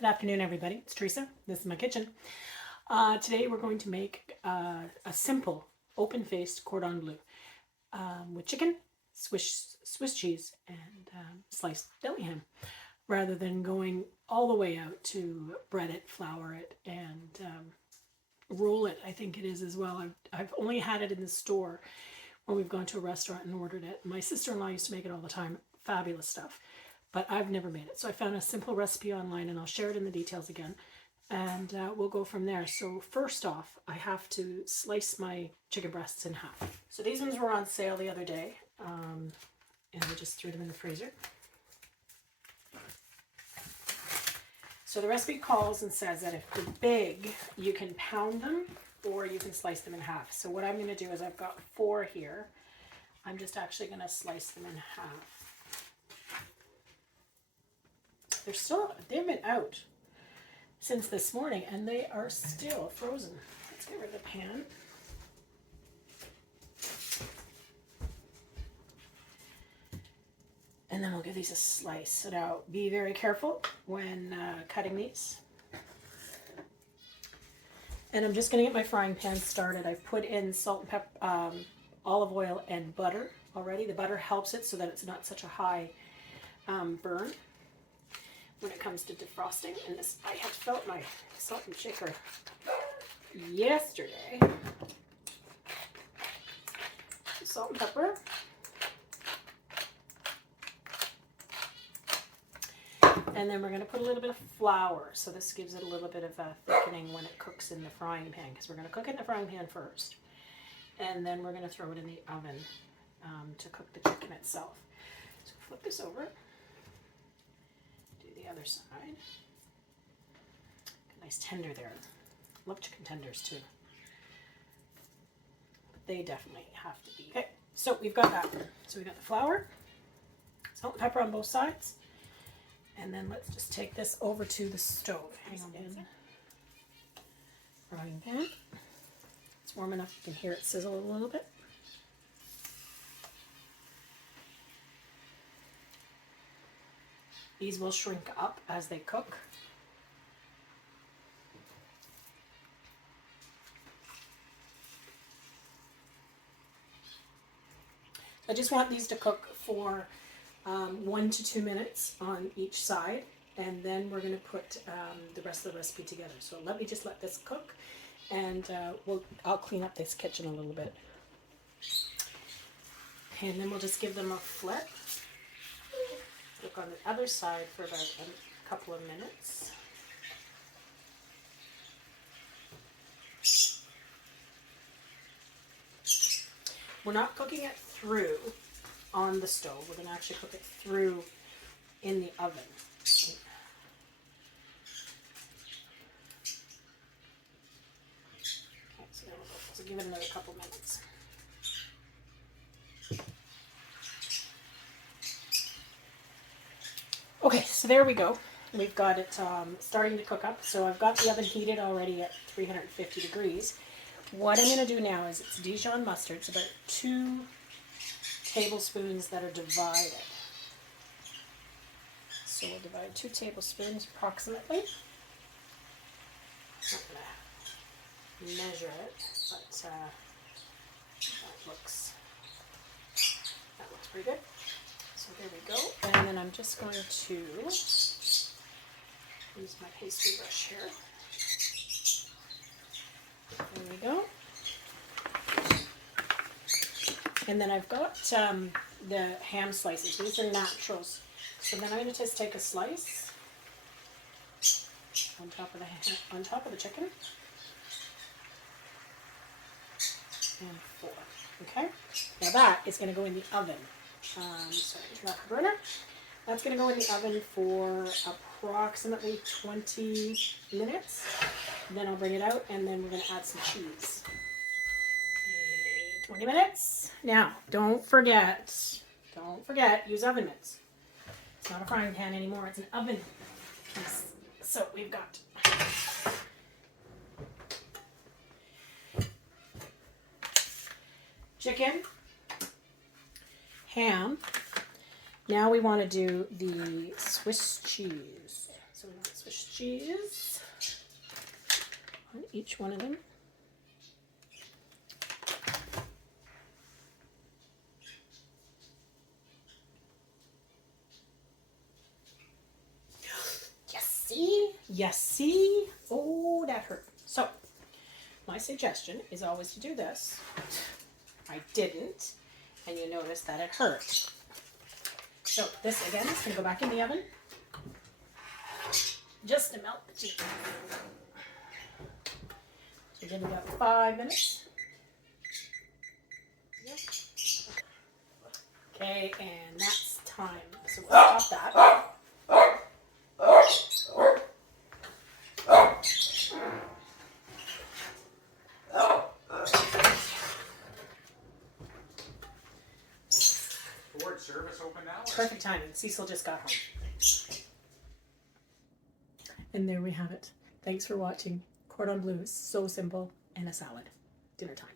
Good afternoon, everybody. It's Teresa. This is my kitchen. Today we're going to make a simple open-faced cordon bleu with chicken, Swiss cheese, and sliced deli ham, rather than going all the way out to bread it, flour it, and roll it. I think it is as well. I've only had it in the store when we've gone to a restaurant and ordered it. My sister-in-law used to make it all the time. Fabulous stuff. But I've never made it. So I found a simple recipe online, and I'll share it in the details again. And we'll go from there. So first off, I have to slice my chicken breasts in half. So these ones were on sale the other day. And I just threw them in the freezer. So the recipe calls and says that if they're big, you can pound them or you can slice them in half. So what I'm going to do is I've got 4 here. I'm just actually going to slice them in half. They've been out since this morning and they are still frozen. Let's get rid of the pan. And then we'll give these a slice. So now be very careful when cutting these. And I'm just going to get my frying pan started. I've put in salt and pepper, olive oil and butter already. The butter helps it so that it's not such a high burn when it comes to defrosting. And this, I had felt my salt and shaker yesterday. Salt and pepper. And then we're going to put a little bit of flour. So this gives it a little bit of a thickening when it cooks in the frying pan, because we're going to cook it in the frying pan first. And then we're going to throw it in the oven to cook the chicken itself. So flip this over. Other side. Nice tender there. Love chicken tenders too. But they definitely have to be. Okay, so we've got that. So we've got the flour, salt and pepper on both sides. And then let's just take this over to the stove. Hang on in. Frying pan. It's warm enough you can hear it sizzle a little bit. These will shrink up as they cook. I just want these to cook for 1 to 2 minutes on each side, and then we're going to put the rest of the recipe together. So let me just let this cook, and I'll clean up this kitchen a little bit. And then we'll just give them a flip. Look on the other side for about a couple of minutes. We're not cooking it through on the stove. We're going to actually cook it through in the oven. So give it another couple minutes. Okay, so there we go. We've got it starting to cook up. So I've got the oven heated already at 350 degrees. What I'm going to do now is it's Dijon mustard. It's about 2 tablespoons that are divided. So we'll divide 2 tablespoons approximately. I'm not going to measure it, but that looks pretty good. So there we go, and then I'm just going to use my pastry brush here. There we go. And then I've got the ham slices. These are naturals. So then I'm going to just take a slice on top of the chicken. And 4. Okay. Now that is going to go in the oven. Sorry, not the burner. That's going to go in the oven for approximately 20 minutes. Then I'll bring it out, and then we're going to add some cheese. 20 minutes. Now, don't forget, use oven mitts. It's not a frying pan anymore, it's an oven. So we've got chicken, ham. Now we want to do the Swiss cheese. So we want Swiss cheese on each one of them. Yes, see? Oh, that hurt. So, my suggestion is always to do this. I didn't, and you notice that it hurt. So, this again is going to go back in the oven just to melt the cheese. So, give it about 5 minutes. Okay, and that's time. So, we'll stop that. Service open now? Perfect timing. Cecil just got home. And there we have it. Thanks for watching. Cordon bleu is so simple, and a salad. Dinner time.